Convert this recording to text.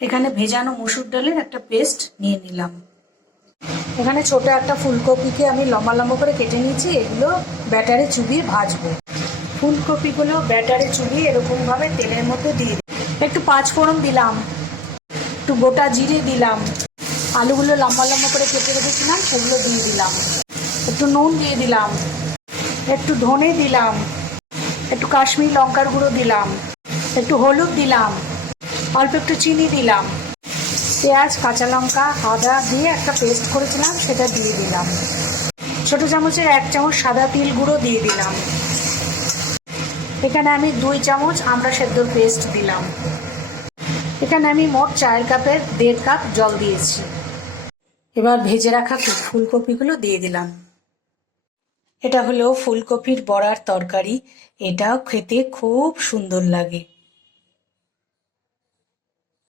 এখানে ভেজানো মসুর ডালের একটা পেস্ট নিয়ে নিলাম। এখানে ছোট একটা ফুলকপিকে আমি লম্বা লম্বা করে কেটে নিয়েছি, এগুলো ব্যাটারে চুবিয়ে ভাজবো। ফুলকপিগুলো ব্যাটারে চুবিয়ে এরকমভাবে তেলের মধ্যে দিয়ে একটু পাঁচফোড়ন দিলাম, একটু গোটা জিরে দিলাম, আলুগুলো লম্বা লম্বা করে কেটে রেখেছিলাম সেগুলো দিয়ে দিলাম, একটু নুন দিয়ে দিলাম, একটু ধনে দিলাম, একটু কাশ্মীরি লঙ্কার গুঁড়ো দিলাম, একটু হলুদ দিলাম, অল্প একটু চিনি দিলাম, পেঁয়াজ কাঁচা লঙ্কা আদা দিয়ে একটা পেস্ট করেছিলাম সেটা দিয়ে দিলাম, ছোটো চামচের 1 চামচ সাদা তিল গুঁড়ো দিয়ে দিলাম। এখানে আমি 2 চামচ আমড়া সেদ্ধর পেস্ট দিলাম। এখানে আমি মোট 4 কাপের 1.5 কাপ জল দিয়েছি। এবার ভেজে রাখা ফুলকপিগুলো দিয়ে দিলাম। এটা হলো ফুলকপির বড়ার তরকারি। এটাও খেতে খুব সুন্দর লাগে।